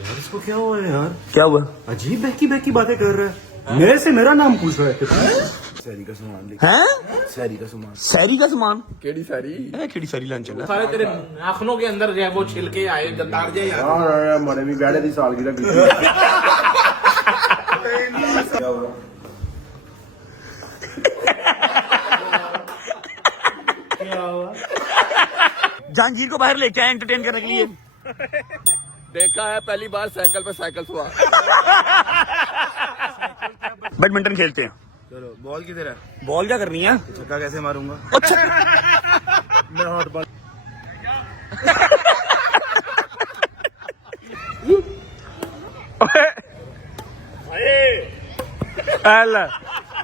यार इसको क्या हुआ है यार? क्या हुआ? अजीब बहकी बहकी बातें कर रहा है, मेरे से मेरा नाम पूछ रहा है। सैरी का सामान लेके, हैं? सैरी का सामान। सैरी का सामान? केड़ी सारी केड़ी सैरी लाइन चल रहा सारे तेरे नाखनों के अंदर जो है वो छिलके आए गंदार जे यार। हाँ मरे भी बैठे थी सालगिरह की। क्या हुआ? जहांगीर को बाहर लेके आए एंटरटेन करने के लिए। देखा है पहली बार साइकिल पे साइकिल सवार। बैडमिंटन खेलते हैं। चलो बॉल किधर है? बॉल क्या करनी है? छक्का कैसे मारूंगा? अच्छा मैं हॉट बॉल।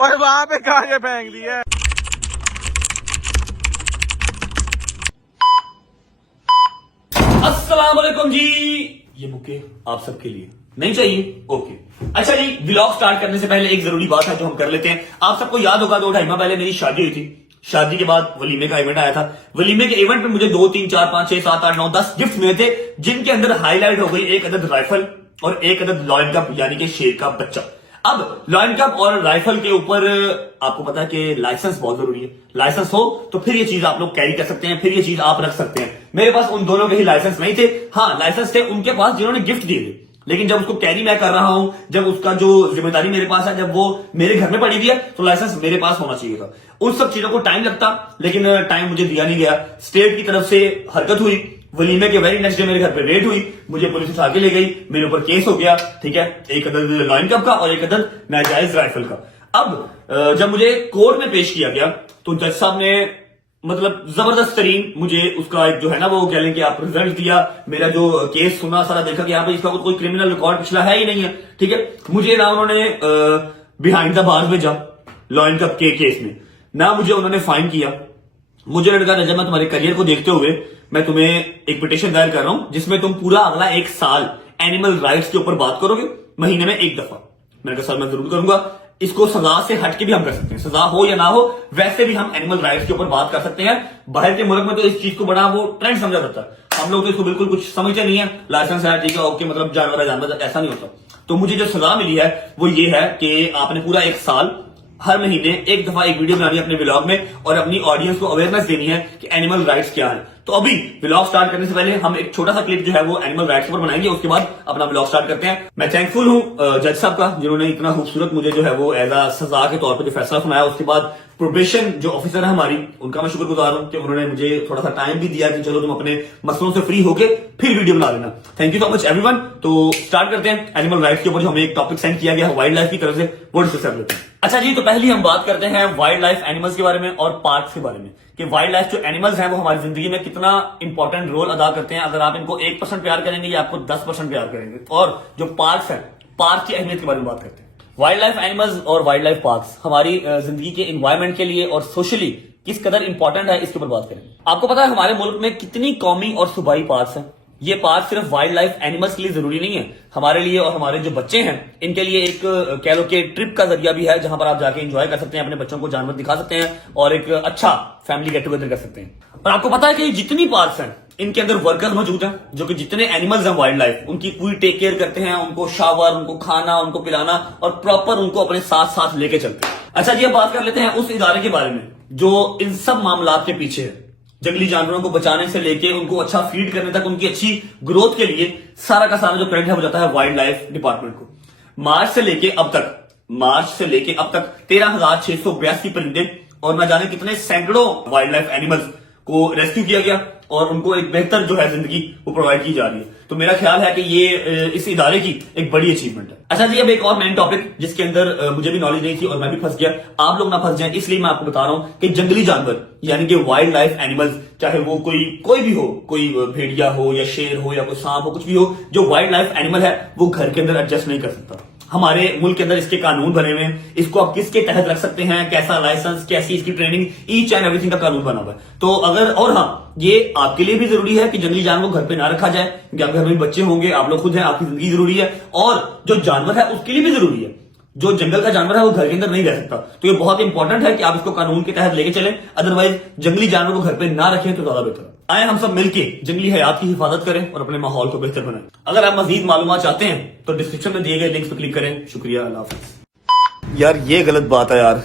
और वहां पे कहा फेंक दिया। अस्सलाम वालेकुम जी, ये बुके आप सबके लिए नहीं चाहिए? ओके। अच्छा जी, व्लॉग स्टार्ट करने से पहले एक जरूरी बात है जो हम कर लेते हैं। आप सबको याद होगा 2-2.5 माह पहले मेरी शादी हुई थी। शादी के बाद वलीमे का इवेंट आया था। वलीमे के इवेंट में मुझे 2, 3, 4, 5, 6, 7, 8, 9, 10 गिफ्ट मिले थे, जिनके अंदर हाईलाइट हो गई एक अदद राइफल और एक अदद लॉयन कप यानी कि शेर का बच्चा। अब लॉयन कप और राइफल के ऊपर आपको पता है कि लाइसेंस बहुत जरूरी है। लाइसेंस हो तो फिर ये चीज आप लोग कैरी कर सकते हैं, फिर ये चीज आप रख सकते हैं। मेरे पास उन दोनों के ही लाइसेंस नहीं थे। हाँ, लाइसेंस थे उनके पास जिन्होंने गिफ्ट दिए थे, लेकिन जब उसको कैरी मैं कर रहा हूं, जब उसका जो जिम्मेदारी मेरे पास है, जब वो मेरे घर में पड़ी हुई है, तो लाइसेंस मेरे पास होना चाहिए था। उन सब चीजों को टाइम लगता, लेकिन टाइम मुझे दिया नहीं गया। स्टेट की तरफ से हरकत हुई, वलीमे के वेरी नेक्स्ट डे मेरे घर पे रेड हुई, मुझे पुलिस उठा के ले गई, मेरे ऊपर केस हो गया। ठीक है, एक अदद लॉयन कप का और एक अदद नाजायज राइफल का। अब जब मुझे कोर्ट में पेश किया गया तो जज साहब ने मतलब जबरदस्त तरीन मुझे उसका एक जो है ना वो कह लें कि आप रिजल्ट दिया, मेरा जो केस सुना, सारा देखा कि यहाँ पे इसका कोई क्रिमिनल रिकॉर्ड पिछला है ही नहीं है। ठीक है, मुझे ना उन्होंने बिहाइंड द बार्स भेजा लॉयन कप के केस में, ना मुझे उन्होंने फाइन किया। मुझे लगा रजा मैं तुम्हारे करियर को देखते हुए मैं तुम्हें एक पिटीशन दायर कर रहा हूं जिसमें तुम पूरा अगला 1 साल एनिमल राइट्स के ऊपर बात करोगे, महीने में 1 दफा। मैंने कहा सर मैं जरूर करूंगा। इसको सजा से हटके भी हम कर सकते हैं, सजा हो या ना हो वैसे भी हम एनिमल राइट्स के ऊपर बात कर सकते हैं। बाहर के मुल्क में तो इस चीज को बड़ा वो ट्रेंड समझा जाता है, हम लोग तो इसको बिल्कुल कुछ समझते नहीं है। लाइसेंस है ठीक है ओके, मतलब जानवर है जानवर, ऐसा नहीं होता। तो मुझे जो सजा मिली है वो ये है कि आपने पूरा 1 साल हर महीने 1 दफा एक वीडियो बनानी है अपने व्लॉग में और अपनी ऑडियंस को अवेयरनेस देनी है कि एनिमल राइट्स क्या है। तो अभी व्लॉग स्टार्ट करने से पहले हम एक छोटा सा क्लिप जो है वो एनिमल राइट्स पर बनाएंगे, उसके बाद अपना व्लॉग स्टार्ट करते हैं। मैं थैंकफुल हूं जज साहब का जिन्होंने इतना खूबसूरत मुझे जो है वो एज अ सजा के तौर पर जो फैसला सुनाया। उसके बाद प्रोबेशन जो ऑफिसर है हमारी, उनका मैं शुक्रगुजार हूं कि उन्होंने मुझे थोड़ा सा टाइम भी दिया कि चलो तुम अपने मसलों से फ्री होके फिर वीडियो बना लेना। Thank you so much everyone. तो स्टार्ट करते हैं एनिमल राइट्स के ऊपर जो हमें एक टॉपिक सेंड किया गया है वाइल्ड लाइफ की तरफ से, वो डिस्कस कर लेते हैं। अच्छा जी, तो पहले हम बात करते हैं वाइल्ड लाइफ एनिमल्स के बारे में और पार्ट्स के बारे में कि वाइल्ड लाइफ जो एनिमल्स हैं वो हमारी जिंदगी में कितना इंपॉर्टेंट रोल अदा करते हैं। अगर आप इनको 1% प्यार करेंगे या आपको 10% प्यार करेंगे। और जो पार्क्स हैं, पार्क की अहमियत के बारे में बात करते हैं। वाइल्ड लाइफ एनिमल्स और वाइल्ड लाइफ पार्क्स हमारी जिंदगी के एनवायरमेंट के लिए और सोशली किस कदर इंपॉर्टेंट है इसके ऊपर बात करेंगे। आपको पता है हमारे मुल्क में कितनी कौमी और सूबाई पार्क्स हैं? ये पार्क सिर्फ वाइल्ड लाइफ एनिमल्स के लिए जरूरी नहीं है, हमारे लिए और हमारे जो बच्चे हैं इनके लिए एक कह लो कि ट्रिप का जरिया भी है, जहां पर आप जाके एंजॉय कर सकते हैं, अपने बच्चों को जानवर दिखा सकते हैं और एक अच्छा फैमिली गेट टुगेदर कर सकते हैं। और आपको पता है कि जितनी पार्क्स हैं इनके अंदर वर्कर्स मौजूद हैं जो कि जितने एनिमल्स हैं वाइल्ड लाइफ उनकी पूरी टेक केयर करते हैं, उनको शावर, उनको खाना, उनको पिलाना और प्रॉपर उनको अपने साथ साथ लेके चलते हैं। अच्छा जी, अब बात कर लेते हैं उस इदारे के बारे में जो इन सब मामलात के पीछे है। जंगली जानवरों को बचाने से लेके उनको अच्छा फीड करने तक, उनकी अच्छी ग्रोथ के लिए सारा का सारा जो क्रेडिट है वो जाता है वाइल्ड लाइफ डिपार्टमेंट को। मार्च से लेके अब तक 13,682 परिंदे और न जाने कितने सैकड़ों वाइल्ड लाइफ एनिमल्स को रेस्क्यू किया गया और उनको एक बेहतर जो है जिंदगी वो प्रोवाइड की जा रही है। तो मेरा ख्याल है कि ये इस इदारे की एक बड़ी अचीवमेंट है। अच्छा जी, अब एक और मेन टॉपिक जिसके अंदर मुझे भी नॉलेज नहीं थी और मैं भी फंस गया, आप लोग ना फंस जाएं इसलिए मैं आपको बता रहा हूं कि जंगली जानवर यानी कि वाइल्ड लाइफ एनिमल्स, चाहे वो कोई भी हो, कोई भेड़िया हो या शेर हो या कोई सांप हो, कुछ भी हो, जो वाइल्ड लाइफ एनिमल है वो घर के अंदर एडजस्ट नहीं कर सकता। हमारे मुल्क के अंदर इसके कानून बने हुए हैं, इसको आप किसके तहत रख सकते हैं, कैसा लाइसेंस, कैसी इसकी ट्रेनिंग, ईच एंड एवरीथिंग का कानून बना हुआ है। तो अगर और हाँ, ये आपके लिए भी जरूरी है कि जंगली जानवर घर पे ना रखा जाए क्योंकि आपके घर में बच्चे होंगे, आप लोग खुद हैं, आपकी जिंदगी जरूरी है और जो जानवर है उसके लिए भी जरूरी है। जो जंगल का जानवर है वो घर के अंदर नहीं रह सकता। तो ये बहुत इंपॉर्टेंट है कि आप इसको कानून के तहत लेके चलें, अदरवाइज जंगली जानवर को घर पे ना रखें तो ज्यादा बेहतर है। आए हम सब मिलके जंगली हयात की हिफाजत करें और अपने माहौल को बेहतर बनाएं। अगर आप मजीद मालूमात चाहते हैं तो डिस्क्रिप्शन में दिए गए लिंक्स पर क्लिक करें। शुक्रिया, अल्लाह हाफिज। यार ये गलत बात है यार,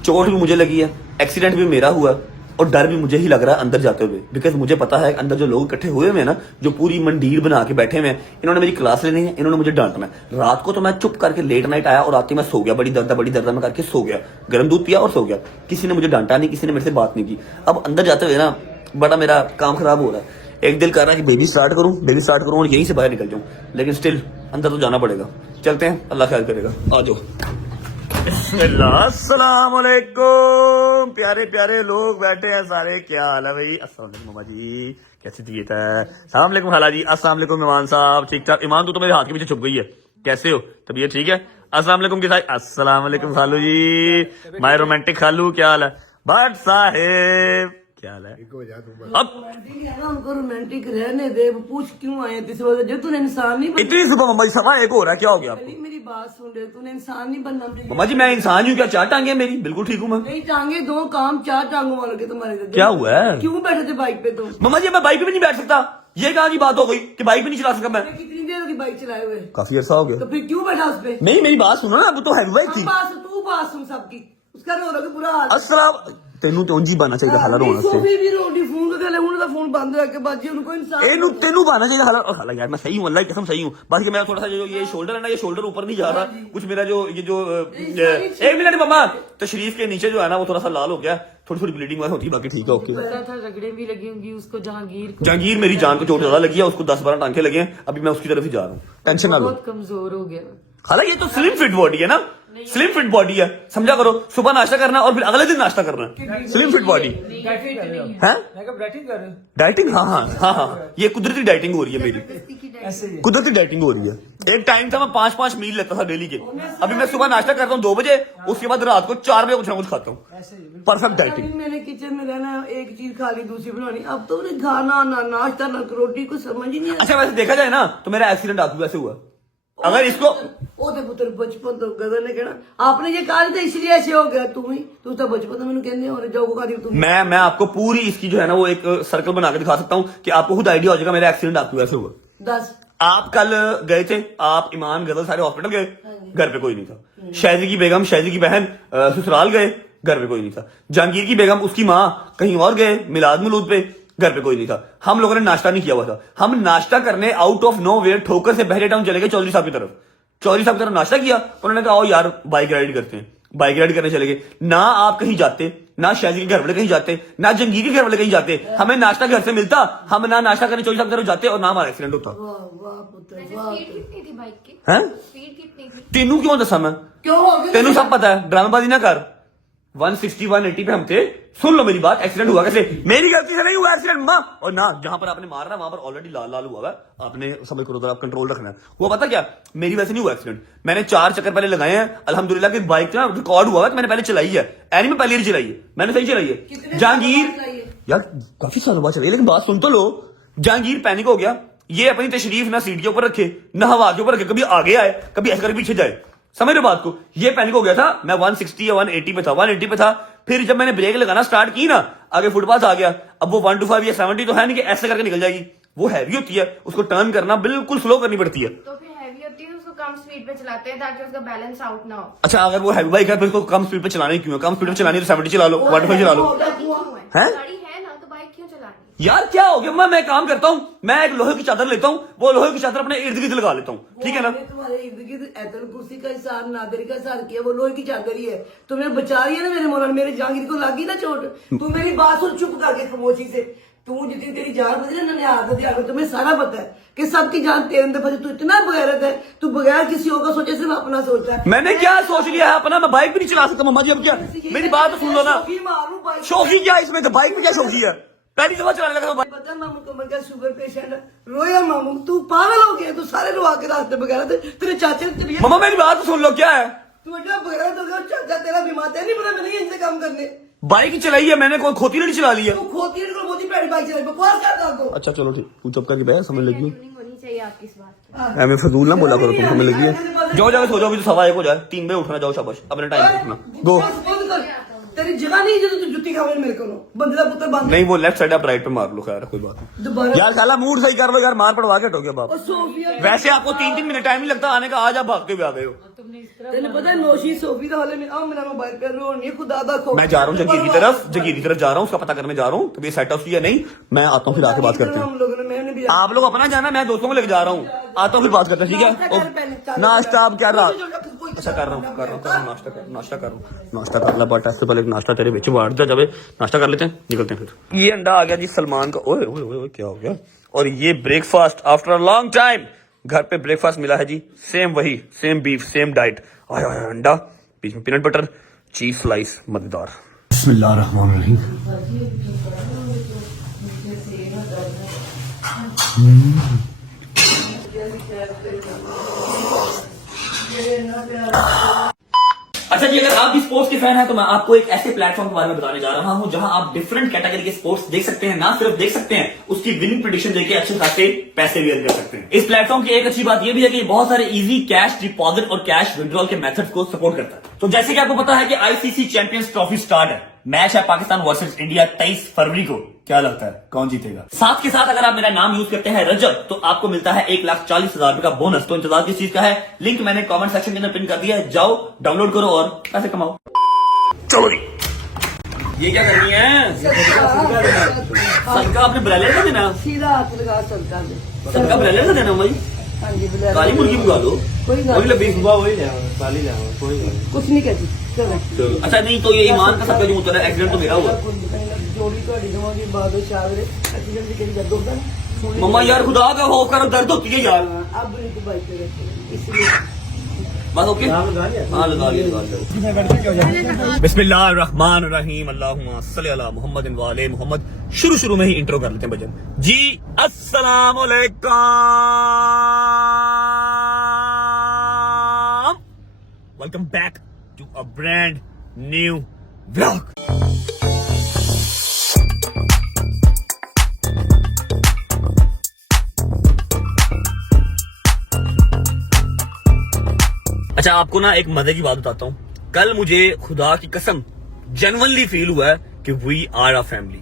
चोट भी मुझे लगी है, एक्सीडेंट भी मेरा हुआ और डर भी मुझे ही लग रहा है अंदर जाते हुए, बिकॉज मुझे पता है अंदर जो लोग इकट्ठे हुए हैं ना, जो पूरी मंडीर बना के बैठे हुए हैं, इन्होंने मेरी क्लास लेनी है, इन्होंने मुझे डांटना है। रात को तो मैं चुप करके लेट नाइट आया और आते मैं सो गया, बड़ी दर्द में करके सो गया, गर्म दूध पिया और सो गया। किसी ने मुझे डांटा नहीं, किसी ने मेरे से बात नहीं की। अब अंदर जाते हुए ना बड़ा मेरा काम खराब हो रहा है। एक दिल कर रहा है कि बेबी स्टार्ट करूं और यहीं से बाहर निकल जाऊं, लेकिन स्टिल अंदर तो जाना पड़ेगा। चलते हैं, अल्लाह खैर करेगा। आ जाओ। अस्सलाम वालेकुम, प्यारे प्यारे लोग बैठे हैं सारे। क्या हाल है भाई? अस्सलाम वालेकुम मामा जी, कैसी तबीयत है? अस्सलाम वालेकुम खाला जी, अस्सलाम वालेकुम ईमान साहब। ठीक ठाक? ईमान तू तो मेरे हाथ के पीछे छुप गई है, कैसे हो? तबीयत ठीक है? अस्सलाम वालेकुम किसाई। अस्सलाम वालेकुम खालू जी, माय रोमांटिक खालू, क्या हाल है? भट्ट साहेब क्या हाल है? अब उनको रोमांटिक रहने दे, पूछ क्यों आए इस वजह जो तूने इंसान नहीं बनना। इतनी सुबह मम्मा जी सवा एक हो रहा है, क्या हो गया आपको? पहले मेरी बात सुन ले, तूने इंसान नहीं बनना। मम्मा जी मैं इंसान हूँ क्या? चार टांगे हैं मेरी, बिल्कुल ठीक हूँ मैं। नहीं टांगे दो काम चार टांगों वालों के तुम्हारे दे। क्या हुआ है? क्यों बैठे थे बाइक पे तुम? मम्मा जी मैं बाइक पे भी नहीं बैठ सकता, ये कहाँ की बात हो गई कि बाइक पे नहीं चला सकता मैं? कितनी देर होगी बाइक चलाए हुए? काफी अरसा हो गया। तो फिर क्यों बैठा उस पे? नहीं मेरी बात सुनो ना, अब तो हैवी बाइक थी। तू बात सुन सबकी, उसका रो रहा बुरा हाल। अस्सलाम, तेनू तो ਉਂਝ ਬਾਣਾ ਚਾਹੀਦਾ ਹਾਲਾ ਰੋਣ ਵਾਸਤੇ। सोफी भी रोटी फोन को गले उनका फोन बंद है के बाद जी उनको इंसान ਇਹਨੂੰ ਤੈਨੂੰ ਬਾਣਾ ਚਾਹੀਦਾ ਹਾਲਾ। हालांकि यार मैं सही हूँ, अल्लाह की कसम सही हूँ। बाकी मैं थोड़ा सा जो ये शोल्डर है ना, ये शोल्डर ऊपर नहीं जा रहा कुछ, मेरा जो ये जो एक मिनट मम्मा, तशरीफ के नीचे जो है ना वो थोड़ा सा लाल हो गया, थोड़ी थोड़ी ब्लीडिंग होती है, बाकी ठीक है ओके। पता था रगड़े भी लगी होंगी उसको जहांगीर को। जहांगीर मेरी जान को चोट ज्यादा लगी है, उसको 10-12 टांके लगे हैं, अभी मैं उसकी तरफ ही जा रहा हूँ, टेंशन ना लो। बहुत कमजोर हो गया। हालांकि ये तो स्लिम फिट बॉडी है ना, स्लिम फिट बॉडी है, समझा करो। सुबह नाश्ता करना और फिर अगले दिन नाश्ता करना, स्लिम फिट बॉडी है। डाइटिंग? हाँ, ये कुदरती डाइटिंग हो रही है मेरी, कुदरती डाइटिंग हो रही है। एक टाइम था मैं 5-5 मील लेता था डेली के, अभी मैं सुबह नाश्ता करता हूँ 2 बजे, उसके बाद रात को 4 बजे कुछ ना कुछ खाता हूँ। Perfect dieting. मैंने किचन में रहना, एक चीज खा ली दूसरी बनानी, अब तो उन्हें खाना ना नाश्ता ना रोटी को समझ ही नहीं आता। अच्छा वैसे देखा जाए ना तो मेरा एक्सीडेंट आपकी वैसे हुआ, अगर इसको ओदे पुत्र बचपन तो गदर ने कहना आपने ये कहा था इसलिए ऐसे हो गया, तू तो बचपन तो मैंने कहने और जाओ को कहा तुम। मैं आपको पूरी इसकी जो है ना वो एक सर्कल बना के दिखा सकता हूँ कि आपको खुद आइडिया हो जाएगा मेरा एक्सीडेंट आपकी वैसे हुआ। 10 आप कल गए थे, आप ईमान गजल सारे हॉस्पिटल गए, घर पे कोई नहीं था। शायजी की बेगम, शायजी की बहन ससुराल गए, घर पे कोई नहीं था। जहांगीर की बेगम उसकी माँ कहीं और गए मिलाद मलूद पे, घर पे कोई नहीं था। हम लोगों ने नाश्ता नहीं किया हुआ था, हम नाश्ता करने आउट ऑफ नो वेयर ठोकर से बहरे टाउन चले गए चौधरी साहब की तरफ। चौधरी साहब की तरफ नाश्ता किया, उन्होंने कहा आओ यार बाइक राइड करते हैं, बाइक राइड करने चले गए। ना आप कहीं जाते, ना शायजी के घर वाले कहीं जाते, ना जंगीर के घर वाले कहीं जाते, हमें नाश्ता घर से मिलता, हम ना नाश्ता करने चौधरी साहब की तरफ जाते और ना हमारा एक्सीडेंट होता। वाह वाह पुत्र वाह। स्पीड कितनी थी बाइक की? हैं? स्पीड कितनी थी? तेनू क्यों दसा मैं? क्यों हो गया? तेनू सब पता है, ड्रामेबाजी ना कर। 160 180 पे हम थे, सुन लो मेरी बात। एक्सीडेंट हुआ कैसे? मेरी गलती से नहीं हुआ एक्सीडेंट माँ, और ना जहां पर आपने मारा वहां पर ऑलरेडी लाल लाल हुआ है, आपने समझ करो, आप कंट्रोल रखना है। वो पता क्या, मेरी वैसे नहीं हुआ एक्सीडेंट, मैंने 4 चक्कर पहले लगाए हैं अल्हम्दुलिल्लाह की बाइक ना रिकॉर्ड हुआ है, मैंने पहले चलाई है, एनी में पहले चलाई है, मैंने सही चलाई है। जहांगीर यार काफी सालों बाद चलाई, लेकिन बात सुन तो लो। जहांगीर पैनिक हो गया, ये अपनी तशरीफ ना सीट के ऊपर रखे ना हवा के ऊपर रखे, कभी आगे आए कभी ऐसे करके पीछे जाए, समझ रहे बात को। ये पैनिक हो गया था, मैं 160 या 180 पे था, 180 पे था। फिर जब मैंने ब्रेक लगाना स्टार्ट की ना, आगे फुटपाथ आ गया। अब वो 125 या 70 तो है नहीं कि ऐसे करके निकल जाएगी, वो हैवी होती है, उसको टर्न करना बिल्कुल स्लो करनी पड़ती है। तो फिर हैवी होती है उसको कम स्पीड पे चलाते हैं ताकि उसका बैलेंस आउट ना हो। अच्छा अगर वो हैवी बाइक है फिर उसको कम स्पीड पे चलाने क्यों है? कम स्पीड पे चलानी है तो 70 चला लो, 125 चला लो। हैं? गाड़ी है ना तो बाइक क्यों चलानी? यार क्या हो गया, मैं काम करता हूँ, मैं एक लोहे की चादर लेता हूँ, वो लोहे की चादर अपने इर्द गिर्द लगा लेता हूँ, ठीक है ना। तुम्हारे इर्द गिर्द ऐतल कुर्सी का हिसाब नादरी का हिसाब किया, वो लोहे की चादर ही है। तुम्हें बचा रही है ना मेरे मौलाना, मेरे जहांगीर को लगी ना चोट। तू मेरी बात सुन चुप करके खामोशी से। तू जितनी तेरी जान बदली ना, मैंने आदत यार तुम्हें सारा पता है कि सबकी जान तेरे अंदर फंसी। तू इतना बगैरत है, तू बगैर किसी और का सोचे सिर्फ अपना सोचता है। मैंने क्या सोच लिया है अपना, मैं बाइक भी नहीं चला सकता मम्मा जी। अब क्या मेरी बात तो सुन लो ना, शौकी क्या इसमें, तो बाइक में क्या शौकी है? पहली दफा चलाने लगा बाइक। पता मामू कमर का शुगर पेशेंट रोया। मामू तू पागल हो गया, तू सारे रोआ के रास्ते बगैर तेरे चाचे ने। मम्मा मेरी बात तो सुन लो, क्या है तू एडा बगैर तो चाचा तेरा बीमार है, नहीं पता मैं नहीं इनसे काम करने। बाइक चलाई है मैंने, कोई खोती नहीं चला ली है। तू खोती है को मोती पैडी बाइक चलाई, बकवास करता को। अच्छा चलो ठीक, तू चुप करके बैठ, समझ लगी ट्यूनिंग होनी चाहिए आपकी इस बात की। मैं फजूल ना बोला करो, तुम समझ लगी है। जाओ जाके सो जाओ, अभी तो 1:15 हो जाए, 3 बजे उठना, जाओ शाबाश, अपने टाइम पे उठना। गो तेरी जगह नहीं जो तू जुत्ती खावे मेरे को बंदे का पुत्र बंद नहीं वो लेफ्ट साइड आप राइट पे मार लो, खैर कोई बात नहीं दोबारा यार। साला मूड सही कर लो यार, मार पड़वा के हटोगे बाप। और सोफिया वैसे आपको 3-3 मिनट टाइम नहीं लगता आने का, आज आप भागते हुए आ गए हो। तेने पता है नौशी सोफी का हाले में आओ मेरा मोबाइल पे रो नहीं खुदा दा खो मैं जा रहा हूँ जगीर की तरफ, जगीर की तरफ जा रहा हूँ, उसका पता करने जा रहा हूँ तो ये सेट ऑफ या नहीं। मैं आता हूँ फिर आके बात करते हम हैं। लोगों ने मैंने भी आप लोग अपना जाना, मैं दोस्तों को लेके जा रहा हूँ, आता हूँ फिर बात करते हैं, ठीक है। नाश्ता आप क्या रहा? अच्छा कर रहा हूँ नाश्ता कर ला, बट इससे पहले नाश्ता तेरे बिच बांट दे जावे, नाश्ता कर लेते हैं, निकलते हैं फिर। ये अंडा आ गया जी सलमान का, ओए ओए ओए क्या हो गया। और ये breakfast after a long time घर पे ब्रेकफास्ट मिला है जी, सेम वही, सेम बीफ, सेम डाइट। आया अंडा, बीच में पीनट बटर, चीज स्लाइस, मजेदार। बिस्मिल्लाहिर्रहमानिर्रहीम। अच्छा जी, अगर आप भी स्पोर्ट्स के फैन हैं तो मैं आपको एक ऐसे प्लेटफॉर्म के बारे में बताने जा रहा हूं जहां आप डिफरेंट कैटेगरी के स्पोर्ट्स देख सकते हैं। ना सिर्फ देख सकते हैं, उसकी विनिंग प्रेडिक्शन देके अच्छे खासे पैसे भी अर्न कर सकते हैं। इस प्लेटफॉर्म की एक अच्छी बात यह भी है कि बहुत सारे इजी कैश डिपॉजिट और कैश विड्रॉल के मेथड्स को सपोर्ट करता है। तो जैसे कि आपको पता है कि आईसीसी चैंपियंस ट्रॉफी स्टार्ट है, मैच है पाकिस्तान वर्सेस इंडिया 23 फरवरी को। क्या लगता है कौन जीतेगा? साथ के साथ अगर आप मेरा नाम यूज करते हैं रजब तो आपको मिलता है 1,40,000 रुपए का बोनस। तो इंतजार किस चीज का है? लिंक मैंने कमेंट सेक्शन के अंदर पिन कर दिया है, जाओ डाउनलोड करो और पैसे कमाओ। चलो जी, ये क्या करनी है? सदका आपने ब्रेलेट का देना, सीधा हाथ लगा सदका दे सदका ब्रेलेट का देना भाई। हाँ जी बुला काली मुर्गी मंगा लो, कोई वही लबी सुबह वही कुछ नहीं कहती चलो अच्छा नहीं तो ये ईमान का सबका जो उतर है, एक्सीडेंट तो मेरा हुआ। जोड़ी ਤੁਹਾਡੀ ਦਵਾਂਗੇ ਬਾਦੋ ਸ਼ਾਗਰੇ ਐਕਸੀਡੈਂਟ ਦੀ ਕਿਹੜੀ ਜਦ ਹੋਦਾ मम्मा यार खुदा का खौफ करो, दर्द होती है यार। अब नहीं तो बाइक पे रखे इसलिए बस ओके, हाँ लगा लिया। बिस्मिल्लाहिर्रहमानिर्रहीम, अल्लाहुम्मा सल्ली अला मुहम्मद व आले मुहम्मद। शुरू में ही इंट्रो कर लेते हैं भजन जी। अस्सलाम वालेकुम, welcome back to a brand new vlog. अच्छा आपको ना एक मजे की बात बताता हूँ, कल मुझे खुदा की कसम जेन्युइनली फील हुआ है कि वी आर अ फैमिली।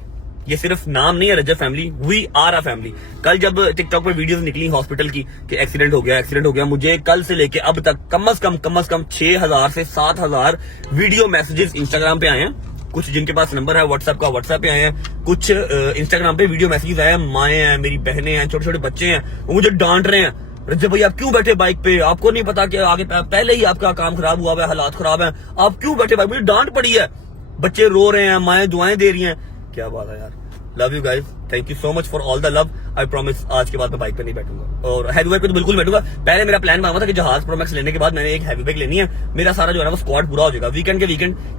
ये सिर्फ नाम नहीं है Rajab family, we are a family. कल जब टिकटॉक पर वीडियोस निकली हॉस्पिटल की कि एक्सीडेंट हो गया, मुझे कल से लेके अब तक कम से कम 6,000 से 7,000 वीडियो मैसेजेस इंस्टाग्राम पे आए हैं। कुछ जिनके पास नंबर है व्हाट्सएप का, व्हाट्सएप पे आए हैं। कुछ इंस्टाग्राम पे वीडियो मैसेजेस आए हैं, माएँ हैं, मेरी बहनें हैं, छोटे छोटे बच्चे हैं, वो मुझे डांट रहे हैं, रजब भाई आप क्यों बैठे बाइक पे, आपको नहीं पता कि आगे पहले ही आपका काम खराब हुआ है, हालात खराब हैं, आप क्यों बैठे बाइक? मुझे डांट पड़ी है, बच्चे रो रहे हैं, माएँ दुआएं दे रही हैं। क्या बात है यार, love you guys, thank you so much for all the love. I promise आज के बाद मैं बाइक पे नहीं बैठूंगा और हैवी बाइक पे तो बिल्कुल बैठूंगा। पहले मेरा प्लान बना था कि जहाज प्रो मैक्स लेने के बाद मैंने एक हैवी बाइक लेनी है, मेरा सारा जो है ना वो स्क्वाड पूरा हो जाएगा, वीकेंड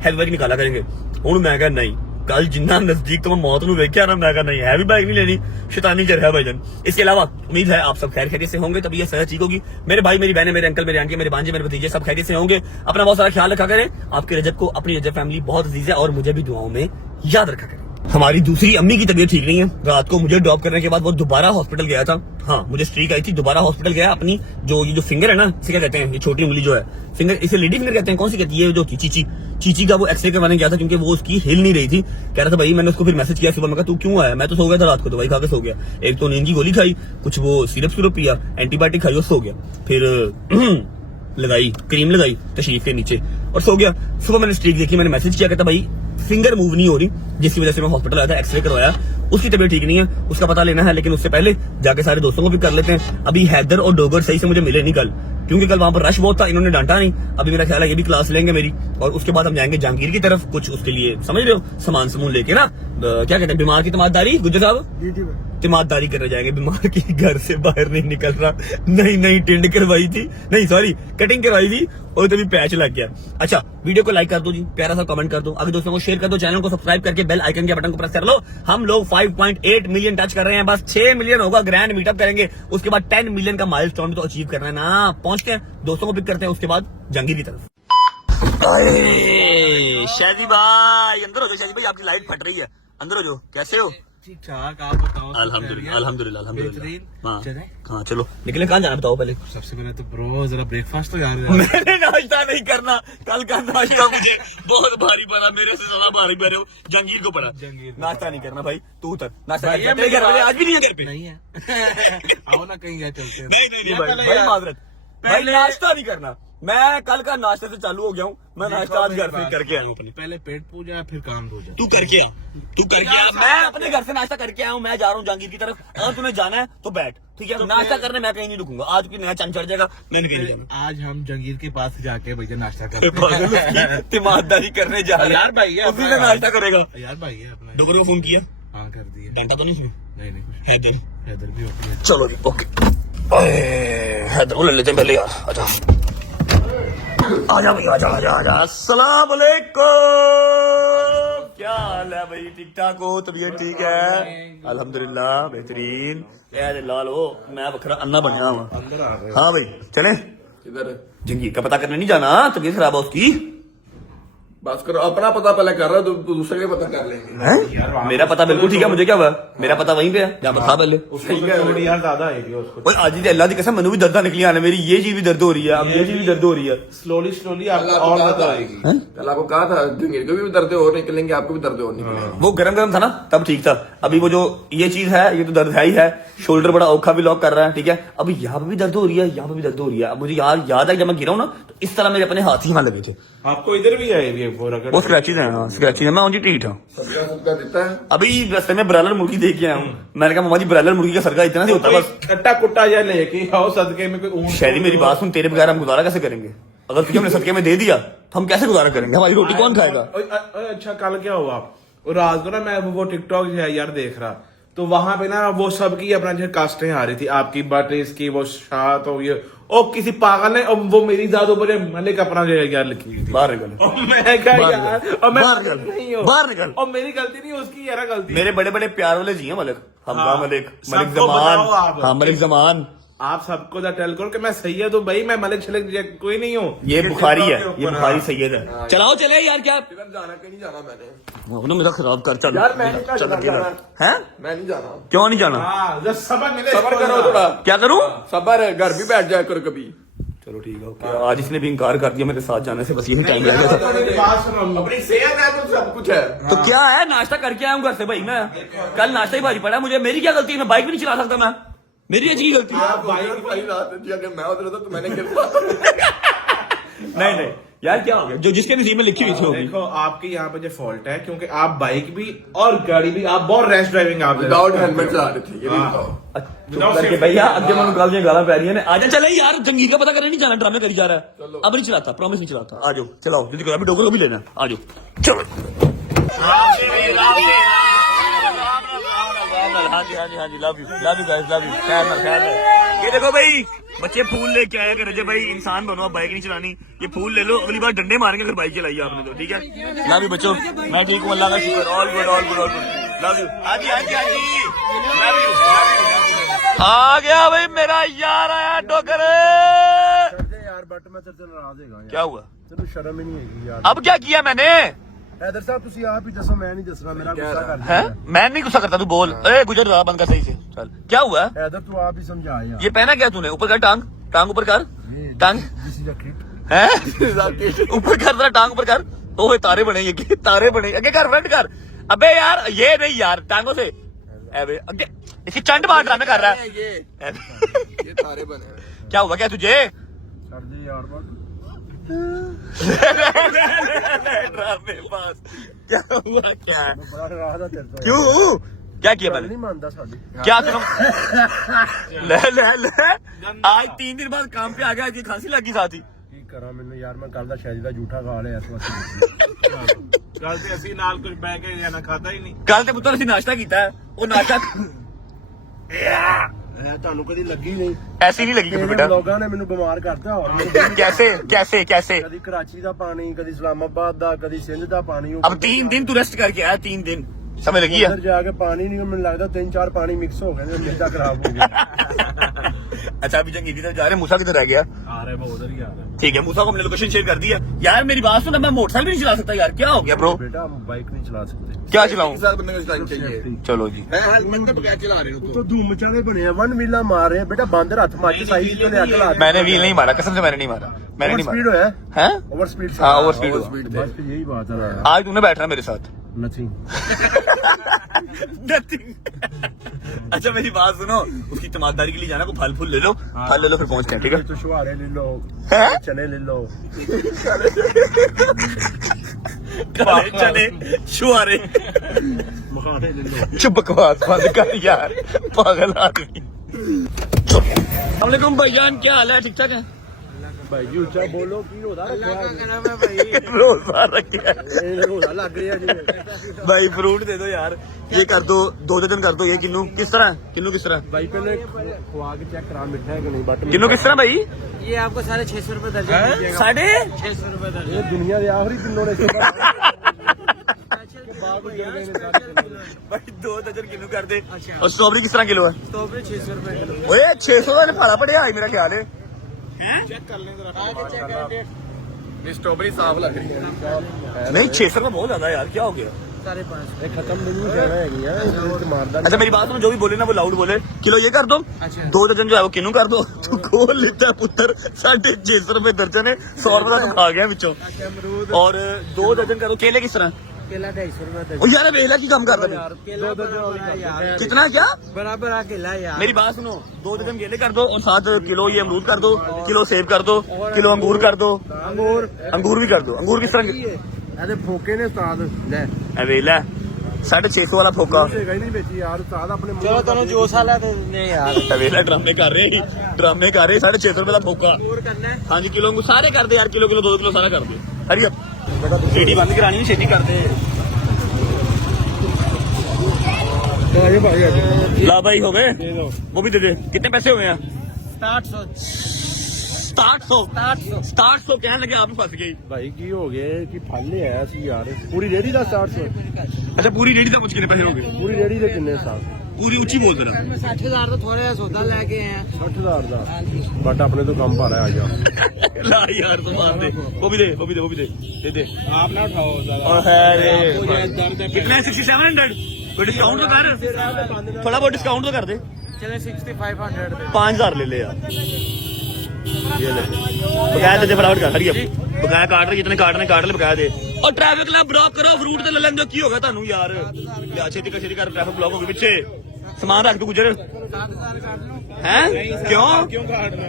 हैवी बाइक निकाला करेंगे। हूं मैं कहा नहीं, कल जिन्ना नजदीक तो मैं मौत नूं वेख्या ना, मैं कहा नहीं हैवी बाइक नहीं लेनी, शैतानी चढ़ है भाईजान। इसके अलावा उम्मीद है आप सब खैर खैरियत से होंगे, तभी ये सेहत ठीक होगी। मेरे भाई, मेरी बहनें, मेरे अंकल, मेरे आंटी, मेरे भांजे, मेरे भतीजे सब खैरियत से होंगे। अपना बहुत सारा ख्याल रखा करें। आपके रजब को, अपनी रजब फैमिली बहुत अजीज है और मुझे भी दुआओं में याद रखा करें। हमारी दूसरी अम्मी की तबीयत ठीक नहीं है, रात को मुझे ड्रॉप करने के बाद वो दोबारा हॉस्पिटल गया था। हाँ मुझे स्ट्रीक आई थी, दोबारा हॉस्पिटल गया। अपनी जो फिंगर है ना, इसे क्या कहते हैं, ये छोटी उंगली जो है फिंगर, इसे लेडी फिंगर कहते हैं, कौन सी कहती है, जो चीची का वो एक्सरे करवाने गया था क्योंकि वो उसकी हिल नहीं रही थी। कह रहा था भाई, मैंने उसको फिर मैसेज किया सुबह, मैं कहा तू क्यों आया? मैं तो सो गया था रात को, दवाई खा के सो गया। एक तो नींद की गोली खाई, कुछ वो सिरप पिया, एंटीबायोटिक खाई और सो गया। फिर लगाई क्रीम लगाई तशरीफ के नीचे और सो गया। सुबह मैंने स्ट्रीक देखी, मैंने मैसेज किया, कहता भाई फिंगर मूव नहीं हो रही, जिसकी वजह से मैं हॉस्पिटल आया था, एक्सरे करवाया। उसकी तबीयत ठीक नहीं है, उसका पता लेना है, लेकिन उससे पहले जाके सारे दोस्तों को भी कर लेते हैं। अभी हैदर और डोगर सही से मुझे मिले नहीं कल, क्योंकि कल वहां पर रश बहुत था, इन्होंने डांटा नहीं। अभी मेरा ख्याल है ये भी क्लास लेंगे मेरी, और उसके बाद हम जाएंगे जहांगीर की तरफ, कुछ उसके लिए समझ रहे हो सामान समून लेके ना, क्या कहते हैं, बीमार की तमाददारी, गुज्जर साहब तिमाददारी करने जाएंगे। बीमार की घर से बाहर नहीं निकल रहा, नहीं टिंड करवाई थी, नहीं सॉरी कटिंग करवाई थी और तभी पैच लग गया। अच्छा वीडियो को लाइक कर दो जी, प्यारा सा कमेंट कर दो, आगे दोस्तों को शेयर कर दो, चैनल को सब्सक्राइब करके बेल आइकन के बटन को प्रेस कर लो। हम लोग 5.8 मिलियन टच कर रहे हैं, बस 6 मिलियन होगा, ग्रैंड मीटअप करेंगे, उसके बाद 10 मिलियन का माइलस्टोन तो अचीव करना है ना। पहुंच के दोस्तों को पिक करते हैं, उसके बाद जहांगीर की तरफ। शादी भाई अंदर हो जाओ, शादी भाई आपकी लाइट फट रही है, अंदर हो जाओ। कैसे हो? ठीक ठाक, आप बताओ। अल्हम्दुलिल्लाह अल्हम्दुलिल्लाह अल्हम्दुलिल्लाह। बेहतरीन। हाँ चलें? हाँ चलो निकले। कहाँ जाना बताओ पहले। सबसे पहले तो ब्रो जरा ब्रेकफास्ट तो यार मैंने नाश्ता नहीं करना, कल का नाश्ता मुझे बहुत भारी पड़ा, मेरे से ज्यादा भारी पड़े हो जंगीर को पड़ा। नाश्ता नहीं करना भाई, तू उतर। नाश्ता नहीं करना। तेरे घर वाले आज भी नहीं है घर पे? नहीं है। आओ ना कहीं गए चलते हैं। नहीं भाई माजरत, भाई नाश्ता नहीं करना। मैं कल का नाश्ते से चालू हो गया हूँ, मैं नाश्ता आज घर से करके आया हूँ अपने। पहले पेट पूजा फिर काम पूजा। तू करके आ, तू करके आ। मैं अपने घर से नाश्ता करके आया हूँ, मैं जा रहा हूँ जहांगीर की तरफ। अगर तुम्हें जाना है तो बैठ, ठीक है? नाश्ता करने मैं कहीं नहीं रुकूंगा, आज की नया चंद चढ़ जाएगा, मैंने कहीं नहीं जाना। आज हम जंगीर के पास जाके भैया नाश्ता करते तिमारदारी करने जा रहे हैं। यार भाई है उसी में नाश्ता करेगा। यार भाई है अपना। डोगर को फोन किया? हाँ कर दिए। डंटा तो नहीं सुना? नहीं कुछ हैदर हैदर भी होती है। चलो जी ओके। हैदर को ले लेते हैं पहले यार। अच्छा आजा भाई आजा। अस्सलाम वालेकुम। क्या हाल है भाई? ठीक ठाक हो? तबीयत ठीक है? अल्हम्दुलिल्लाह बेहतरीन। यार लाल हो, मैं बखरा अन्ना बन गया हूँ। अंदर आ गए। हाँ भाई चले। किधर? जंगीर का पता करने नहीं जाना, तबीयत खराब है उसकी। बस करो, अपना पता पहले कर रहा है, तो दूसरे का पता कर लेंगे। हैं? मेरा पता बिल्कुल ठीक है, मुझे क्या हुआ? मेरा पता वहीं पे है जहाँ पर था पहले। थोड़ी यार ज्यादा आएगी उसको। ओए आज ही अल्लाह की कसम, मैंने भी दर्द निकली आने, मेरी ये चीज भी दर्द हो रही है, अब ये चीज भी दर्द हो रही है। स्लोली अल्लाह आपको को और कहा ज्यादा था। आएगी। कल आपको कहा था जंगीर को भी दर्द और निकलेंगे, आपको भी दर्द और निकलेंगे। वो गरम गरम था ना तब ठीक था, अभी वो जो ये चीज है ये तो दर्द है ही है। शोल्डर बड़ा औखा भी लॉक कर रहा है, ठीक है? अभी यहाँ पे भी दर्द हो रही है, यहाँ पे भी दर्द हो रही है। अब मुझे याद है जब मैं गिरा हूं ना, तो इस तरह मेरे अपने हाथ ही यहाँ लगे थे। आपको इधर भी आएगी वो स्क्रैचेज है, स्क्रैचेज है। मैं उनकी ट्रीट हूँ। सबका देता है। अभी रास्ते में ब्रायलर मुर्गी देख के आया हूँ, मैंने कहा मामा जी ब्रायलर मुर्गी का सरका इतना से होता है बस। कट्टा कुट्टा या लेके आओ सदके में कोई ऊँट। शहरी मेरी बात सुन, तेरे बगैर हम गुजारा कैसे करेंगे? अगर तुझे हमने सदके में दे दिया तो हम कैसे गुजारा करेंगे? हमारी रोटी कौन खाएगा? अच्छा कल क्या हुआ, और रात को ना मैं वो टिकटॉक जो है यार देख रहा, तो वहां पे ना वो सबकी अपना जो कास्टें आ रही थी, आपकी बट इसकी वो शाह तो ये और किसी पागल ने, और वो मेरी दादो पर मलिक अपना जो है यार लिखी हुई थी। बाहर निकल, और मैं क्या यार, और मैं बाहर निकल, नहीं हूँ। बाहर निकल। और मेरी गलती नहीं, उसकी यार गलती। मेरे बड़े बड़े प्यार वाले जी हैं मलिक, हमजा हाँ। मलिक, मलिक सबको बताओ जमान। आप। हाँ मलिक जमान। आप सबको टेल करो कि मैं सैयद हूँ भाई, मैं मलिक शलिक कोई नहीं हूँ। ये बुखारी है, टिकटॉक के ये ऊपर, बुखारी हाँ। सैयद है। चलाओ चले यार, क्या किधर जाना कहीं नहीं जाना मैंने। अपना मेरा खराब कर। चल यार मैं नहीं चल जाना। हैं? मैं नहीं जाना। क्यों नहीं जाना? हाँ, जब सबर मिले सबर इसको करो ना। थोड़ा। क्या करूं? सबर है, घर भी बैठ जाया करो कभी। चलो ठीक है ओके। आज इसने भी इनकार कर दिया मेरे साथ जाने से, बस यही टाइम लग गया था। मेरी बात सुनो। अपनी सेहत है तो सब कुछ है। तो क्या है, नाश्ता करके आया हूँ घर से भाई। मैं कल नाश्ता ही भारी पड़ा मुझे, मेरी क्या गलती है? मैं बाइक भी नहीं चला सकता, मैं मेरी अच्छी गलती है। आप भाई की रात थी, अगर मैं उधर था तो मैंने गिर नहीं यार क्या हो गया, जो जिसके नसीब में लिखी हुई थी होगी। देखो आपके यहाँ पे जो फॉल्ट है, क्योंकि आप बाइक भी और गाड़ी भी, आप बहुत रैश ड्राइविंग आप विदाउट हेलमेट चला रही थी, ये भी हाँ। बताओ। चुप करके भैया, अगे मैं गाल दिया गाला पै रही है। आजा चले यार, जंगीर का पता करने नहीं जाना, ड्रामे करी जा रहा है। अब नहीं चलाता, प्रॉमिस नहीं चलाता। आ जाओ चलाओ जल्दी करो, अभी डॉक्टर को भी लेना। आ जाओ चलो। हाँ जी love you guys, love you. खैर ये देखो भाई, बच्चे फूल लेके आया कर रहे भाई। इंसान दोनों, आप बाइक नहीं चलानी, ये फूल ले लो, अगली बार डंडे मारेंगे अगर बाइक चलाई आपने तो, ठीक है? लव यू बच्चों, मैं ठीक हूँ, अल्लाह का शुक्र। All good love you. Haji love you. आ गया भाई मेरा यार, आया डोकर। यार बट मैं तेरे नाराज क्या हुआ? तेन शर्म ही नहीं है यार। अब क्या किया मैंने? हैदर साहब तुसी आप ही दसो, मैं नहीं दसना, मेरा गुस्सा कर है? मैं नहीं गुस्सा करता, तू बोल। ए गुजर रहा बंद कर सही से। चल क्या हुआ? हैदर तू आप ही समझा यार। ये पहना क्या तूने? ऊपर कर टांग, टांग ऊपर कर, टांग दिस इज अ किट। है ऊपर कर जरा, टांग ऊपर कर। ओए तारे बने, ये तारे बने। आगे कर, फ्रंट कर। अबे यार ये नहीं यार, टांगों से अबे आगे। इसकी चंड बाहर ड्रामे कर रहा है ये तारे बने हैं। क्या हुआ क्या तुझे? कर दे यार बट। ड्रामे पास क्या हुआ? क्या है? मैं बड़ा नाराज हूं तेरे से। क्यों? क्या किया गल मैंने? नहीं मानदा साडी। क्या तुम ले आज 3 दिन बाद काम पे आ गया, इसकी खांसी लगी साथ ही। की करा मैंने यार, मैं कल दा शायद दा झूठा खा लिया इस वक्त। कल ते ਅਸੀਂ ਨਾਲ ਕੁਝ ਬਹਿ ਕੇ ਜਾਣਾ ਖਾਦਾ ਹੀ ਨਹੀਂ। ਕੱਲ ਤੇ ਪੁੱਤਰ ਅਸੀਂ ਨਾਸ਼ਤਾ ਕੀਤਾ ਹੈ, ਉਹ ਨਾਸ਼ਤਾ ਐ ਤੁਹਾਨੂੰ ਕਦੀ ਲੱਗੀ ਨਹੀਂ? ਐਸੀ ਨਹੀਂ ਲੱਗੀ ਤੇਰੇ ਬੇਟਾ। ਲੋਕਾਂ ਨੇ ਮੈਨੂੰ ਬਿਮਾਰ ਕਰਤਾ। ਹੋਰ ਮੈਨੂੰ कैसे? ਕਦੀ ਕਰਾਚੀ ਦਾ ਪਾਣੀ, ਕਦੀ ਇਸਲਾਮਾਬਾਦ ਦਾ, ਕਦੀ ਸਿੰਧ ਦਾ ਪਾਣੀ। अब 3 दिन तू रेस्ट करके आया, 3 दिन समझ लगी है? उधर जाके पानी नहीं, मैंने लगता 3-4 पानी मिक्स हो गए, मेरा खराब हो गया। अच्छा अभी जंगीर की तरफ जा रहे हैं, मूसा किधर रह गया? आ रहा है, वो उधर ही आ रहा है। ठीक है, मूसा को हमने लोकेशन शेयर कर दिया। यार मेरी बात सुन, मैं मोटरसाइकिल भी नहीं चला सकता यार, क्या हो गया ब्रो? बेटा हम बाइक नहीं चला सकते। क्या चलाऊं? साथ बंदे को चलानी चाहिए। चलो जी। हेलमेट तो बगैर चला रहे हो तो तो। धूम मचाने बने हैं, वन मिला मार रहे हैं बेटा, बांदर हाथ मार साइकिल को ले आके ला। मैंने व्हील नहीं मारा, कसम से मैंने नहीं मारा, मैंने नहीं स्पीड मारा। है, हैं? Over speed. हाँ ओवर स्पीड हुआ। बस तो यही बात है। आज तूने बैठना मेरे साथ। नथिंग। अच्छा मेरी बात सुनो, उसकी तमाकदारी के लिए जाना, को फल फूल ले लो, फल ले लो फिर पहुंचते हैं, ठीक है? तो शुहारे ले लो, हैं? चने ले लो। काले चने शुहारे। मखाने ले लो। चुप बकवास बंद कर यार, पागल आदमी। वालेकुम भाईजान, क्या हाल है? ठीक ठाक है भाई जी ऊंचा बोलो की होता है रोजा रखिया रोजा लग गया जी। भाई फ्रूट दे दो यार, ये कर दो, 2 दर्जन कर दो। ये किन्नू किस तरह, किन्नू किस तरह, भाई पहले खुआ के चेक करा मीठा है कि नहीं। बट किन्नू किस तरह भाई? ये आपको 650 रुपए दर्जन। 650 रुपए दर्जन। ये दुनिया के आखिरी दिनों ने भाई 2 दर्जन किन्नू कर दे। और स्ट्रॉबेरी किस तरह किलो है? स्ट्रॉबेरी 600 रुपए किलो। ओए 600 का भाड़ा पड़ेगा मेरा ख्याल है। चेक कर लें। स्ट्रॉबेरी साफ लग रही है। नहीं 600 का बहुत ज्यादा है यार, क्या हो गया? 550। खत्म नहीं जाना है मारदा। अच्छा मेरी बात सुनो, जो भी बोले ना वो लाउड बोले। किलो ये कर दो, 2 दर्जन जो है वो किन्नू कर दो। तू खोल लेता है पुत्र, 650 रुपए दर्जन है, 100 रुपए का तू खा गया बिचों। और 2 दर्जन करो। केले किस तरह? केला 250 रुपए दर्जन। ओ यार वेला की काम कर रहा है। केला यार कितना क्या? बराबर आ केला यार। मेरी बात सुनो, 2 दर्जन केले कर दो और 7 किलो ये अमरूद कर दो, किलो सेब कर दो, किलो अंगूर कर दो। अंगूर भी कर दो। अंगूर किस तरह? अरे फोके ने उस्ताद ले वेला 650 वाला फोका। कहीं नहीं बेची यार उस्ताद अपने मुंह चलो तनो जो साला ने यार वेला ड्रामे कर रहे, ड्रामे कर रहे। 650 रुपए का फोका। करना है। हाँ जी, किलो अंगूर सारे कर दे यार, किलो किलो 2 किलो सारा कर दे। हरी अब सीढ़ी बंद करानी है, छेती कर दे। ला भाई हो गए, वो भी दे दे। कितने पैसे हो गए हैं? 700 कहने लगे, आप ही फंस गई। भाई की हो गए कि फल ले आया सी यार। पूरी रेडी ਦਾ 700। अच्छा पूरी रेडी का कुछ कितने पैसे हो गए? पूरी रेडी ਦੇ ਕਿੰਨੇ ਸਾਲ? पूरी ऊंची बोल रहा 60,000 तो थोड़ा सौदा लेके आए हैं। 60,000 ਦਾ। बट अपने तो कम पा रहा है आज। ला यार तो मार दे, वो भी दे, वो भी दे, वो भी दे, दे आप ना उठाओ और है कितना है? 6700। कोई डिस्काउंट तो कर, थोड़ा बहुत डिस्काउंट तो कर दे। चले 6500 पे। 5000 ले ले यार, ये ले बकाया दे फटाफट कर। हरी अब बकाया काट रहे, जितने काटने काट ले, बकाया दे। और ट्रैफिक लाइट ब्लॉक करो, फ्रूट ते ले लेंगे। की होगा तानू यार? या छेती कर, ट्रैफिक ब्लॉक हो गई पीछे। सामान रख दो गुजर हैं? क्यों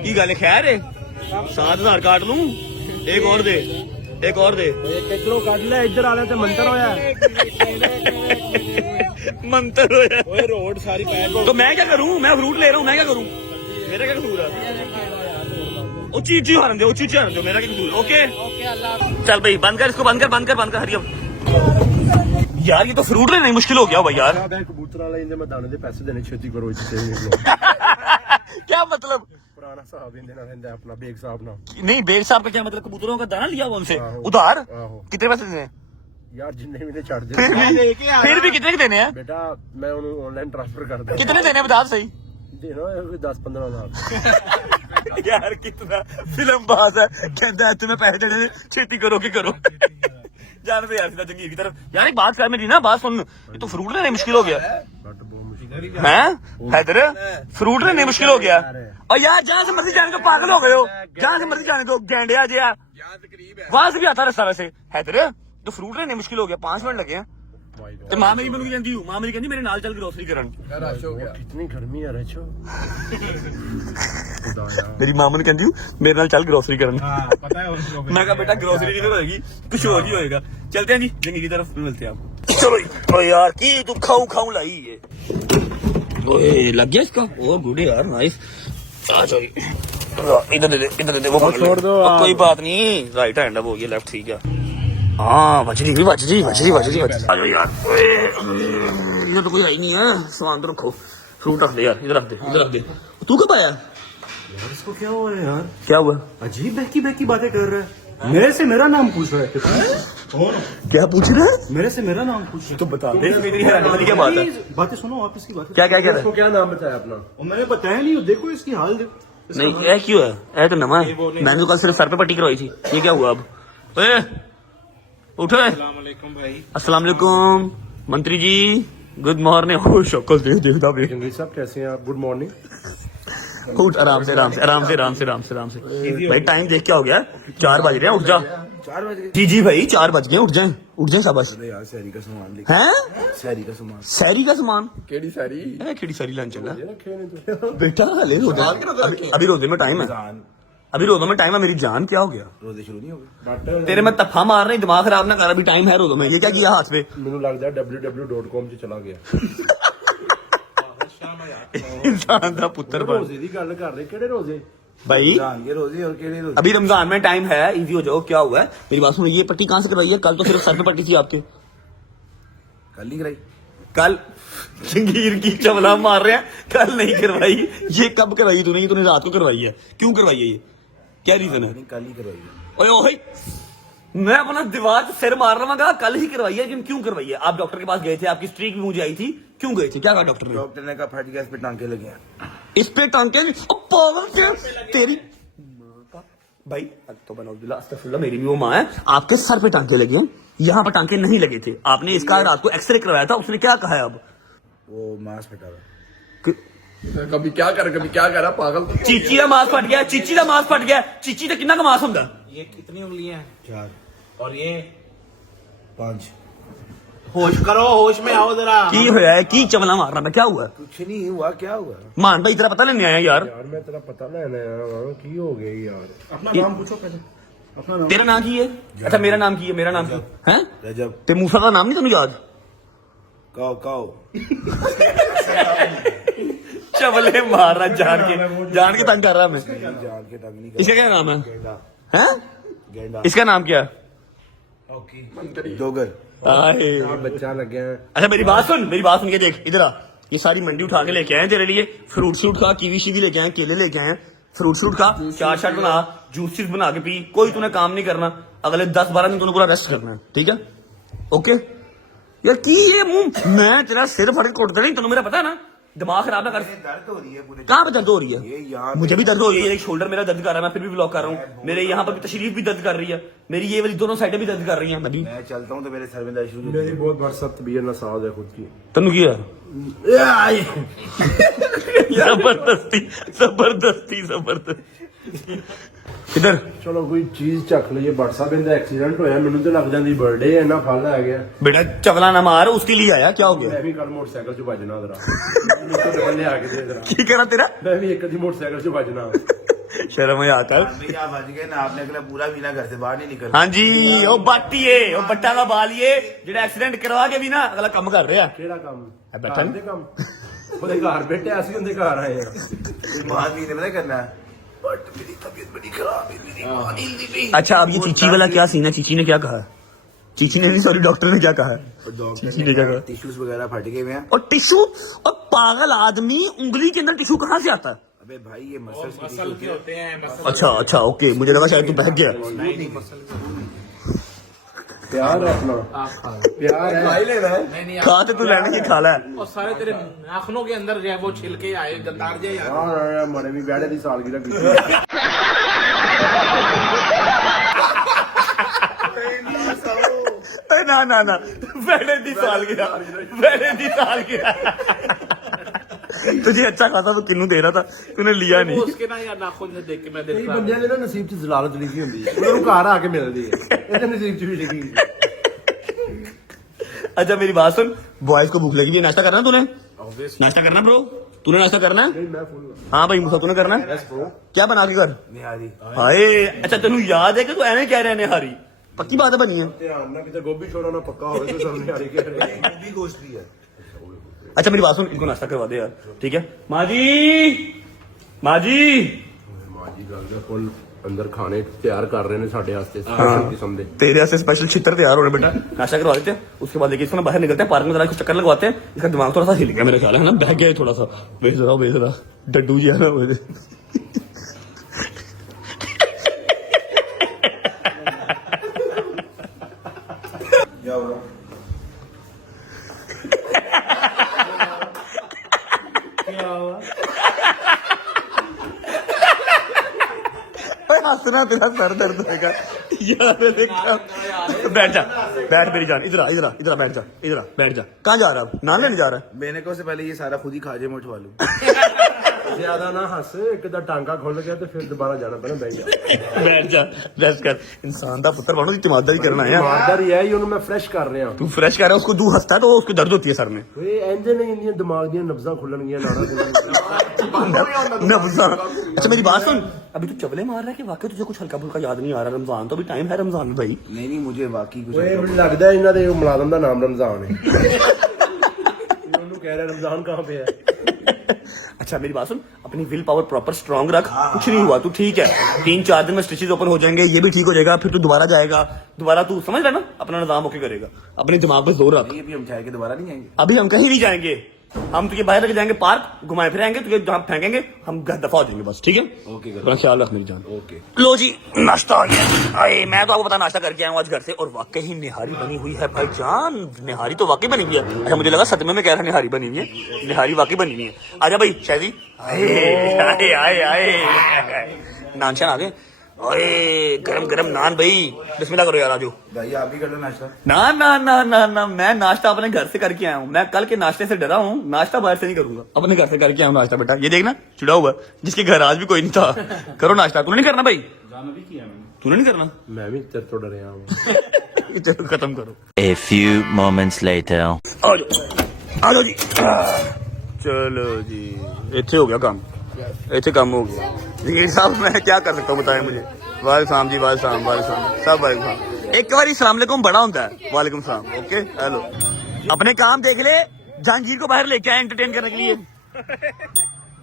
की गल खैर है? 7000 काट लूं? एक और दे, एक और दे। किधरों काट ले, इधर आ ले ते मंतर होया। मंतर होया। ओए रोड सारी पैक तो मैं क्या करूं? मैं फ्रूट ले रहा हूं, मैं क्या करूं? मेरा क्या कसूर है? उची हारन दो, उची हारन दो, मेरा क्या कसूर? ओके चल भाई बंद कर इसको, बंद कर हरियम। यार ये तो फ्रूट लेना ही मुश्किल हो गया भाई यार। कबूतर वाला इंदे मैं दाने दे पैसे देने छेती करो इत्थे क्या मतलब? पुराना साहब इंदे ना रहंदा अपना बेग साहब ना। नहीं बेग साहब का क्या मतलब? कबूतरों का दाना लिया हुआ उनसे आहो। उधार? आहो। कितने पैसे देने? यार जिन्ने भी ने छड़ दे। फिर भी कितने के देने हैं? बेटा मैं उन्हें ऑनलाइन ट्रांसफर कर दे। कितने देने बता सही। देना 10-15 हज़ार। यार कितना फिल्म बाज है, कहता है तुम्हें पैसे देने छेती करो कि करो। जान पे यार सीधा जंगीर की तरफ। यार एक बात कर मेरी ना, बात सुन, ये तो फ्रूट लेना मुश्किल हो गया बट बहुत मुश्किल है। हैदर फ्रूट लेने मुश्किल हो गया। और यार जहाँ से मर्जी जाने को पागल हो गए हो, जहाँ से मर्जी जाने को गेंडिया जे वहां से भी आता रास्ता वैसे। हैदर तो फ्रूट लेने मुश्किल हो गया, 5 मिनट लगे हैं। तो मां मेरी ਮੈਨੂੰ ਕਹਿੰਦੀ ਹੂੰ, ਮਾਂ ਮੇਰੀ ਕਹਿੰਦੀ ਮੇਰੇ ਨਾਲ ਚੱਲ ਗਰੋਸਰੀ ਕਰਨ। रश हो गया। कितनी गर्मी है रचो। ਮੇਰੀ ਮਾਂ ਮੈਨੂੰ ਕਹਿੰਦੀ ਮੇਰੇ ਨਾਲ ਚੱਲ ਗਰੋਸਰੀ ਕਰਨ। पता है उसको। मैं कहा बेटा ग्रोसरी नहीं होगी, कुछ और ही होएगा। चलते हैं जी, जंगी की तरफ मिलते हैं आप। चलो ओ यार की तू खाऊं लाई है। ओए लग गया इसका? ओ गुड यार, नाइस। आ जाओ इधर दे दे वो छोड़ दो अब कोई बात नहीं, राइट हैंड है वो, ये लेफ्ट ठीक है। हाँ बच रही आ जाओ यार। ये तो कोई है ही नहीं है, सामान तो रखो, फ्रूट रख दे यार, इधर रख दे। तू कब आया? यार इसको क्या हुआ है यार? क्या हुआ? अजीब बहकी बातें कर रहा है। मेरे से मेरा नाम पूछ रहा है। क्या पूछ रहे हैं? मेरे से मेरा नाम पूछ रहा है। तो बता दे, मेरी हैरानी वाली क्या बात है? बातें सुनो आप इसकी बातें। क्या कह रहा है? इसको क्या नाम बताया अपना? और मैंने बताया नहीं, देखो इसकी हाल देखो। नहीं ये क्यों है? ये तो नवा है, मैंने तो कल सिर्फ सर पे पट्टी करवाई थी। ये क्या हुआ अब? ओए उठो। अस्सलाम भाई। अस्सलाम वालेकुम मंत्री जी, गुड मॉर्निंग। हो शक्ल देखता भी। साहब कैसे हैं आप? Good morning. उठ आराम से आराम से आराम से आराम से आराम से आराम से। भाई टाइम देख क्या हो गया? 4 बज रहे हैं, उठ जा। 4 बज गए? जी भाई 4 बज गए, उठ जाए शाबाश। अरे यार शहरी का सामान लेके, हैं? शहरी का सामान सैरी का सामान केड़ी सारी है? खिड़ी सारी लंच चला रखे ने तो। बेटा ले रोजा, अभी रोजे में टाइम है, अभी रोजों में टाइम है। मेरी जान क्या हो गया? रोजे शुरू नहीं हो गए? तेरे में तफा मार रहे, दिमाग खराब ना कर, अभी टाइम है रोजों में। ये क्या किया हाथ पे? ਮੈਨੂੰ ਲੱਗਦਾ www.com ਚ ਚਲਾ ਗਿਆ। इंसान का पुत्र बन ਰੋਜ਼ੇ ਦੀ ਗੱਲ ਕਰ ਰਹੇ, ਕਿਹੜੇ ਰੋਜ਼ੇ? भाई। ये रोजे और किहड़े रोजे? अभी रमजान में टाइम है, इजी हो जाओ। क्या हुआ है मेरी बात सुनो, ये पट्टी कहाँ से करवाई है? कल तो सिर्फ सर पे पट्टी थी आपके। कल ही कराई। कल जंगीर की चवला मार रहे हैं, कल नहीं करवाई। ये कब करवाई तूने? ये तूने रात को करवाई है। क्यों करवाई है? ये क्या रीजन है? नहीं कल ही करवाई है। ओए ओए, मैं अपना दीवार से सिर मार रहा हूँ, कल ही करवाई है। लेकिन क्यों करवाई है? आप डॉक्टर के पास गए थे, आपकी स्ट्रीक भी मुझे आई थी, क्यों गए थे? क्या कहा डॉक्टर ने? डॉक्टर ने कहा फट गया, इस पे टांके लगे हैं। इस पे टांके? ओ पागल क्या तेरी माँ का भाई। तो बनौदुल्ला अस्तगफिरुल्लाह, मेरी भी वो माँ है। आपके सर पे टांके लगे हैं, यहाँ पे टांके नहीं लगे थे। आपने इसका रात को एक्सरे करवाया था, उसने क्या कहा है अब? वो मांस फटा हुआ। कभी क्या कर कभी क्या कर पागल तो चीची का मांस फट गया, चीची का मांस फट गया। चीची का कितना का मांस होता? ये कितनी उंगलियां हैं? 4 और ये 5 होश करो, होश में आओ जरा। की होया है? की चवला मार रहा था? क्या हुआ? कुछ नहीं हुआ। क्या हुआ मान भाई तेरा पता लेने आया यार। यार? मैं तेरा पता लेने आया हूं, की हो गई यार? अपना नाम पूछो पहले, अपना नाम। तेरा नाम की है? अच्छा मेरा नाम की है, मेरा नाम की है? रजब। ते मूसा का नाम नहीं तुम्हें याद? काओ काओ। चवले मार रहा जान के तंग कर रहा मैं। जान के तंग नहीं कर। इसका क्या नाम है? गेंडा। हैं? गेंडा। इसका नाम क्या है? डोगर। अरे बच्चा लग गया है। अच्छा मेरी बात सुन के देख इधर आ। ये सारी मंडी उठा के लेके आए तेरे लिए। फ्रूट शूट खा, कीवी शीवी लेके आए, केले लेके आए। फ्रूट शूट खा, चाट बना, जूसेस बना के पी। कोई तूने काम नहीं करना, अगले 10-12 दिन तूने पूरा रेस्ट करना है, ठीक है? ओके यार की ये मुंह, मैं तेरा सिर फड़ के कोटता नहीं, तेनों मेरा पता है ना। दिमाग खराब ना कर। दर्द हो रही है पूरे। कहाँ पे दर्द हो रही ये है? यहाँ मुझे भी दर्द हो रही है, एक शोल्डर मेरा दर्द कर रहा है, मैं फिर भी ब्लॉक कर रहा हूँ। मेरे यहाँ पर भी तशरीफ भी दर्द कर रही है, मेरी ये वाली दोनों साइडें भी दर्द कर रही हैं। मैं भी मैं चलता हूँ तो मेरे सर में दर्द शुरू। मेरी बहुत बड़ सख्त तबीयत नसाज है खुद की। तनु की है जबरदस्ती किधर? चलो कोई चीज चख लीजिए। बट साहब इनका एक्सीडेंट होया, मैनू तो लग जाती बर्थडे है ना, फल आ गया। बेटा चवला ना मार, उसके लिए आया। क्या हो गया? मैं भी कल मोटरसाइकिल से बजना जरा। ले आके दे जरा। की करा तेरा? मैं भी एक मोटरसाइकिल से बजना। शर्म आता है। भैया बच गए ना, आपने अगला पूरा भी ना घर से बाहर नहीं निकल। हाँ जी, वो बाटिए, वो बट्टा का बालिए, जेड़ा एक्सीडेंट करवा के भी ना अगला काम कर रहा है। केड़ा काम? बैठा घर दे काम। ਉਹਦੇ ਘਰ ਬੈਠੇ ਅਸੀਂ ਉਹਦੇ ਘਰ ਆਏ ਆ। ਮਾਂ ਵੀ ਨੇ ਪਤਾ ਕਰਨਾ, बट मेरी तबीयत बड़ी खराब है, मेरी मां नींद नहीं। अच्छा अब ये चीची वाला क्या सीन है? चीची ने क्या कहा? चीची ने नहीं, सॉरी डॉक्टर ने क्या कहा? चीची ने क्या कहा? टिश्यूज वगैरह फट गए हुए हैं। और टिश्यू? और पागल आदमी, उंगली के अंदर टिश्यू कहाँ से आता है? अबे भाई ये मसल के होते हैं। अच्छा ओके, मुझे लगा शायद तू बहक गया। प्यार है अपना, प्यार है। भाई ले रहा है नहीं नहीं खा तो तू लेने की खाला है। और सारे तेरे नाखूनों के अंदर जो है वो छिलके आए, गंदार जाए यार। हाँ मरे भी बैठे थी सालगिरह की। ना बैठे दी साल गिरा तुझे अच्छा खासा तो किन्नू दे रहा था, तूने लिया वो नहीं। उसके ना यार नाखून से देख के मैं कई देखता ਬੰਦਿਆਂ ਦੇ ਨਾ ਨਸੀਬ 'ਚ ਜ਼ਲਾਲਤ ਲਿਖੀ ਹੁੰਦੀ ਹੈ, ਉਹਨਾਂ ਨੂੰ ਘਰ ਆ ਕੇ ਮਿਲਦੀ ਹੈ। ਇਹਦੇ ਨਸੀਬ 'ਚ ਵੀ ਲਿਖੀ ਹੋਈ ਹੈ। अच्छा मेरी बात सुन, बॉयज को भूख लगी है, नाश्ता करना तूने? नाश्ता करना ब्रो, तूने नाश्ता करना है? मैं फुल हाँ भाई मूसा तूने करना है? क्या बना के कर? निहारी। हाय अच्छा तेनू याद है कि तू एवं कह रहे निहारी? पक्की बात है बनी है। ਧਿਆਨ ਨਾਲ ਕਿਤੇ ਗੋਭੀ ਛੋੜਾ ਨਾ ਪੱਕਾ ਹੋਵੇ ਤੇ ਸਾਹਮਣੇ ਨਿਹਾਰੀ ਕਹਿ ਰਹੇ ਗੋਭੀ ਗੋਸ਼ਤ ਦੀ ਹੈ। अच्छा मेरी बात सुन, इनको नाश्ता करवा दे यार, ठीक है? माँ जी ਮਾਂ ਜੀ ਗੱਲ ਦੇ ਫੁੱਲ ਅੰਦਰ ਖਾਣੇ ਤਿਆਰ ਕਰ ਰਹੇ ਨੇ ਸਾਡੇ ਵਾਸਤੇ ਸਪੈਸ਼ਲ ਕਿਸਮ ਦੇ। तेरे यहाँ से स्पेशल छितर तैयार हो रहे बेटा, नाश्ता करवा देते हैं। उसके बाद देखिए इसको ना बाहर निकलते हैं, पार्क में जरा कुछ चक्कर लगवाते हैं। इसका दिमाग थोड़ा सा हिल गया मेरे ख्याल है ना, बह गया है थोड़ा सा। बेच रहा डड्डू जी है ना मुझे। क्या हुआ? क्या हुआ? हंसना तेरा सर दर्द होगा यार। बैठ जा, बैठ मेरी जान, इधर आ, इधर आ, इधर आ, बैठ जा, इधर आ, बैठ जा। कहाँ जा रहा है? नान लेने जा रहा है? मैंने को से पहले ये सारा खुद ही खाजे में उठवा लूं। ज्यादा ना हंस, एक टांगा खोल गया तो फिर दोबारा जाना पड़ा। बैठ जा, बैठ जा, रेस्ट कर। इंसान का पुत्र बनो, तिमारदारी करना है। ईमानदारी है ये, मैं फ्रेश कर रहा हूं। तू फ्रेश कर रहा है, उसको तू हंसता है तो उसको दर्द होती है सर में। ਓਏ ਇੰਜ ਨਹੀਂ ਇੰਨੀਆਂ ਦਿਮਾਗ ਦੀਆਂ ਨਬਜ਼ਾਂ ਖੁੱਲਣਗੀਆਂ ਨਾੜਾ ਦੇ। अच्छा मेरी बात सुन, अभी तू चबले मार रहा है कि वाकई तुझे कुछ हल्का फुल्का याद नहीं आ रहा? रमजान तो अभी टाइम है रमजान में भाई। ਨਹੀਂ ਨਹੀਂ ਮੁਝੇ ਵਾਕਈ ਕੁਝ ਓਏ ਮੈਨੂੰ ਲੱਗਦਾ ਇਹਨਾਂ ਦੇ ਮੁਲਾਜ਼ਮ ਦਾ ਨਾਮ ਰਮਜ਼ਾਨ ਹੈ। ਉਹਨੂੰ ਕਹਿ ਰਿਹਾ ਰਮਜ਼ਾਨ ਕਹਾਂ पे है। अच्छा मेरी बात सुन, अपनी विल पावर प्रॉपर स्ट्रांग रख। कुछ नहीं हुआ, तू ठीक है। 3-4 दिन में स्टिचेस ओपन हो जाएंगे, ये भी ठीक हो जाएगा। फिर तू दोबारा जाएगा, दोबारा तू समझ रहा ना, अपना निजाम होके करेगा। अपने दिमाग पे जोर रख। ये भी हम चाहे के दोबारा नहीं आएंगे। अभी हम कहीं नहीं जाएंगे, हम तुझे बाहर लेके जाएंगे, पार्क घुमाए फिराएंगे, तुझे जहाँ फेंकेंगे हम घर दफा हो जाएंगे बस, ठीक है? ओके अपना ख्याल रख मेरी जान। ओके। लो जी, नाश्ता आ गया। अरे मैं तो आपको पता नाश्ता करके आया हूँ आज घर से, और वाकई ही निहारी बनी हुई है भाईजान। निहारी तो वाकई बनी हुई है। अच्छा मुझे लगा सदमे में कह रहा निहारी बनी हुई है, निहारी वाकई बनी हुई है। आजा भाई शायदी। आए आए आए आए नान शान आ गए। अरे गरम गरम नान भाई, बिस्मिल्लाह करो यार। आजो भाई आप भी कर लो नाश्ता। ना ना ना ना ना, मैं नाश्ता अपने घर से करके आया हूँ। मैं कल के नाश्ते से डरा हूँ, नाश्ता बाहर से नहीं करूंगा, अपने घर से करके आया हूँ नाश्ता। बेटा ये देखना चिड़ा हुआ, जिसके घर आज भी कोई नहीं था। करो नाश्ता। तूने नहीं करना भाई? तूने नहीं करना? मैं भी तेरे तो डरे हूँ। चलो खत्म करो। A few moments later. आ जाओ जी। चलो जी, इतने हो गया काम, इतने काम हो गया। जी साहब मैं क्या कर सकता हूँ बताएं मुझे? वालेकुम जी, वालेकुम सब वालेकुम। एक बार सलाम अलैकुम बड़ा होता है। वालेकुम सलाम। ओके हेलो, अपने काम देख ले। जहांगीर को बाहर लेके आए एंटरटेन करने के लिए।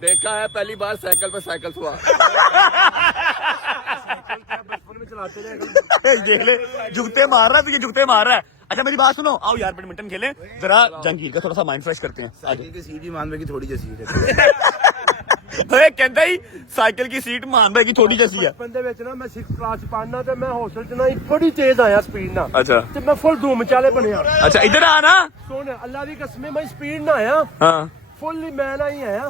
देखा है पहली बार साइकिल पे साइकिल हुआ। देख ले, जुगते मार रहा है, तुझे जुगते मार रहा है। अच्छा मेरी बात सुनो, आओ यार बैडमिंटन खेलें जरा। जहांगीर का थोड़ा सा माइंड फ्रेश करते हैं। साइकिल की सीट ही मान में की थोड़ी जैसी है। कहता ही साइकिल की सीट मान भाई की थोड़ी जैसी है। बचपन ਦੇ ਵਿੱਚ ਨਾ ਮੈਂ 6th ਕਲਾਸ ਪੜਨਾ ਤੇ ਮੈਂ ਹੌਸਟਲ ਚ ਨਾ ਬੜੀ ਤੇਜ਼ ਆਇਆ ਸਪੀਡ ਨਾਲ। अच्छा ਤੇ ਮੈਂ ਫੁੱਲ ਧੂਮ ਚਾਲੇ ਬਣਿਆ। अच्छा इधर आना। ਸੁਣ ਅੱਲਾ ਦੀ ਕਸਮ ਮੈਂ ਸਪੀਡ ਨਾਲ ਆਇਆ, हाँ ਫੁੱਲ ਹੀ ਮੈਂ ਨਾ ਹੀ ਆਇਆ।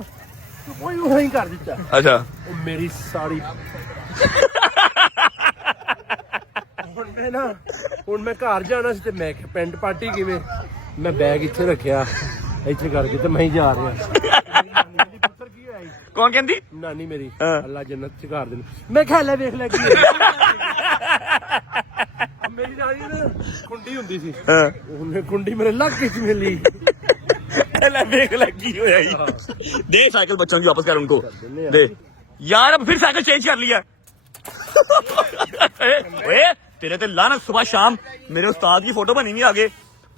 ਤੂੰ ਕੋਈ ਉਹ ਨਹੀਂ ਕਰ ਦਿੱਤਾ। अच्छा ਉਹ ਮੇਰੀ ਸਾਰੀ ਹੁਣ ਮੈਂ ਘਰ ਜਾਣਾ ਸੀ ਤੇ ਮੈਂ ਕਿਹਾ ਪੈਂਟ ਪਾਰਟੀ ਕਿਵੇਂ, ਮੈਂ ਬੈਗ ਇੱਥੇ ਰੱਖਿਆ ਇੱਥੇ ਕਰਕੇ ਤੇ ਮੈਂ ਹੀ ਜਾ ਰਿਹਾ। ਪੁੱਤਰ ਕੀ ਹੋਇਆ? कौन कहती? ਨਾਨੀ ਮੇਰੀ ਹਾਂ। ਅੱਲਾ ਜੰਨਤ ਚ ਘਰ ਦੇਣ। ਮੈਂ ਕਿਹਾ ਲੈ ਵੇਖ ਲੈ ਕੀ ਹੋਇਆ। ਮੇਰੀ ਨਾਨੀ ਨਾ ਕੁੰਡੀ ਹੁੰਦੀ ਸੀ, ਉਹਨੇ ਕੁੰਡੀ ਮੇਰੇ ਲੱਕ ਵਿੱਚ ਮਿਲੀ। देख लगी हो यार। दे साइकिल बच्चों की वापस कर उनको दे यार। अब फिर साइकिल चेंज कर लिया। ओए तेरे ते लानत, सुबह शाम मेरे उस्ताद की फोटो बनी हुई आगे,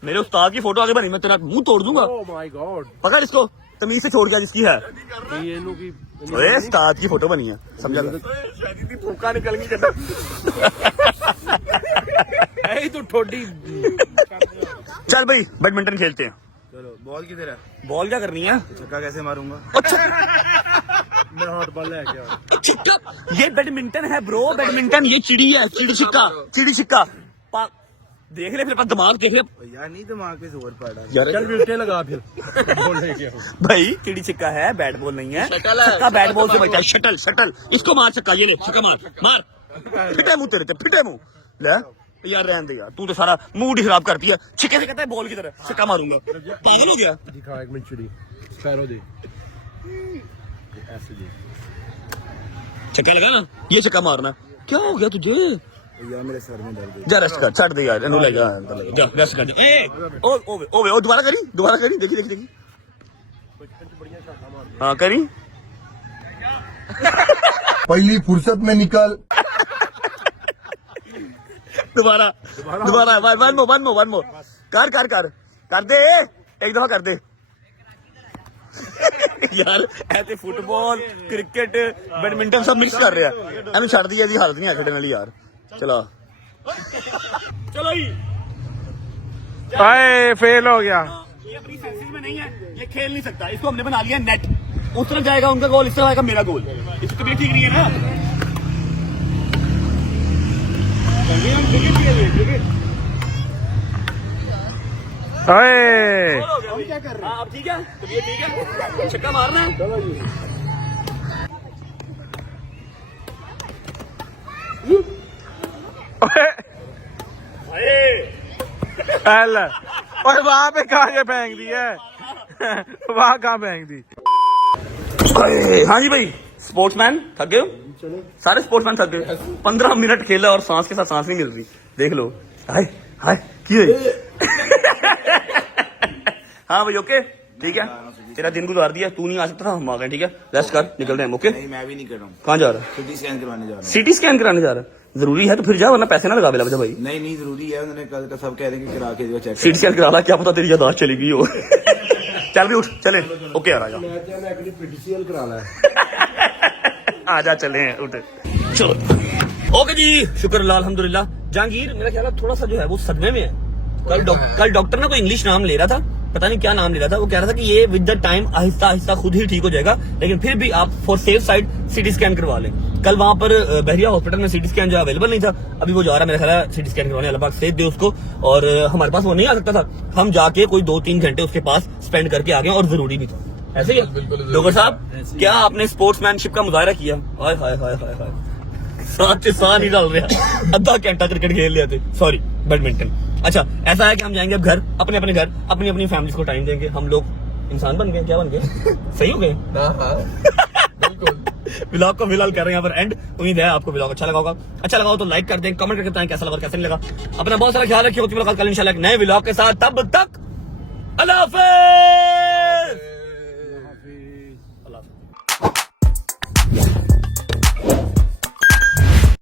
मेरे उस्ताद की फोटो आगे बनी, मैं तेरा मुंह तोड़ दूंगा। ओह माय गॉड, पकड़ इसको, तमीज से छोड़ गया जिसकी है। ये नु की ओए उस्ताद की फोटो बनी है, समझा? फूका निकल गई। ऐ तो ठोडी। चल भाई बैडमिंटन खेलते हैं। चलो बॉल किधर है? बॉल क्या करनी है? छक्का कैसे मारूंगा? अच्छा मैं हॉट बॉल लेके आ। छिक्का, ये बैडमिंटन है ब्रो, बैडमिंटन। ये चिड़ी है, चिड़ी छिक्का, चिड़ी छिक्का। देख ले फिर अपना दिमाग देख ले यार, नहीं दिमाग पे जोर पड़ रहा। यार। चल विकेट लगा फिर। बॉल लेके आओ भाई, चिड़ी छिक्का है, बैट बॉल नहीं है। छक्का बैट बॉल से बचता है। शटल शटल, इसको मार छक्का। ये ले छक्का मार मार। फिटे मुंह तेरे, फिटे मुंह ले यार। रहने दे यार, तू तो सारा मूड ही खराब करती है। छिक्के से कहता है बॉल की तरह छक्का मारूंगा, पागल हो गया। दिखा एक मिनट चिड़ी पैरों दे ऐसे दे। छक्का लगा ना, ये छक्का मारना। क्या हो गया तुझे? यार मेरे सर में दर्द है। जा रेस्ट कर, छड़ दे यार, इन्हों ले जा जा रेस्ट कर। ए ओ ओ दोबारा करी, देखी देखी देखी। हाँ करी। पहली फुर्सत में निकल। दोबारा वन मोर कर दे, एक दफा कर दे। यार ऐसे फुटबॉल क्रिकेट बैडमिंटन सब मिक्स कर रहे हैं। एवं छड़ दी ऐसी हालत नहीं है खेलने वाली यार। चलो ही। आए फेल हो गया। ये अपनी सेंसेस में नहीं है, ये खेल नहीं सकता। इसको हमने बना लिया नेट। उस तरफ जाएगा उनका गोल, इस तरफ आएगा मेरा गोल। इसकी तबीयत ठीक नहीं है ना। क्या कर रहे हैं? अब ठीक है, तबीयत ठीक है, छक्का मारना है। चलो जी। और वहां पे कहाँ ये फेंक दी है? वहां कहाँ फेंक दी? हाँ जी भाई, स्पोर्ट्समैन थक गए हो? सारे स्पोर्ट्समैन थक गए। 15 मिनट खेला और सांस के साथ सांस नहीं मिल रही। देख लो। हाय हाय की हाँ भाई ओके ठीक है, तेरा दिन गुजार दिया, तू नहीं आ सकता था, हम आ गए। ठीक है, रेस्ट कर, निकल रहे हैं। ओके नहीं मैं भी नहीं कर रहा हूँ, कहाँ जा रहा है? सिटी स्कैन करवाने जा रहा हूँ। सिटी स्कैन कराने जा रहा है? जरूरी है तो फिर जा, वरना पैसे ना लगा बेला बजा भाई। नहीं नहीं जरूरी है, उन्होंने कल का सब कह रहे हैं कि करा के जो चेक सिटी स्कैन करा ला, क्या पता तेरी यादाश्त चली गई हो। चल भी उठ, चले। ओके आ जा, ਮੈਂ ਤੇ ਮੈਂ ਕਿਹੜੀ ਪੀਟੀਸੀਐਲ ਕਰਾ ਲਾ आजा चले हैं, उठ चलो। ओके जी, शुक्र अल्लाह अल्हम्दुलिल्लाह। जहांगीर मेरा ख्याल है थोड़ा सा जो है वो सदमे में है। कल डॉक्टर ना कोई इंग्लिश नाम ले रहा था, पता नहीं क्या नाम ले रहा था। वो कह रहा था कि ये with the time Aahista Aahista खुद ही ठीक हो जाएगा, लेकिन फिर भी आप for safe side CT scan करवा लें। कल वहां पर बहरिया हॉस्पिटल में सिटी स्कैन जो अवेलेबल नहीं था, अभी वो जा रहा है मेरा ख्याल है सिटी स्कैन करवाने। अल्लाह पाक सेहत दे उसको। और हमारे पास वो नहीं आ सकता था, हम जाके कोई 2-3 घंटे उसके पास स्पेंड करके आ गए, और जरूरी भी था। ऐसे ही डॉक्टर साहब, क्या आपने स्पोर्ट्समैनशिप का मुजाहरा किया? हाय हाय हाय हाय हाय, साथ से साथ नहीं डाल रहा। आधा घंटा क्रिकेट खेल लिया थे, सॉरी बैडमिंटन। अच्छा, ऐसा है कि हम जाएंगे अब घर, अपने अपने घर, अपनी अपनी फैमिली को टाइम देंगे। हम लोग इंसान बन गए, क्या बन गए? सही हो गए। व्लॉग को फिलहाल कर रहे हैं यहाँ पर एंड। उम्मीद है आपको व्लॉग अच्छा लगा होगा। अच्छा लगा हो तो लाइक कर दें, कमेंट करके बताएं कैसा लगा कैसा नहीं लगा। अपना बहुत सारा ख्याल रखिए। होती मुलाकात कल इंशाल्लाह एक नए व्लॉग के साथ। तब तक अल्लाह हाफ़िज़।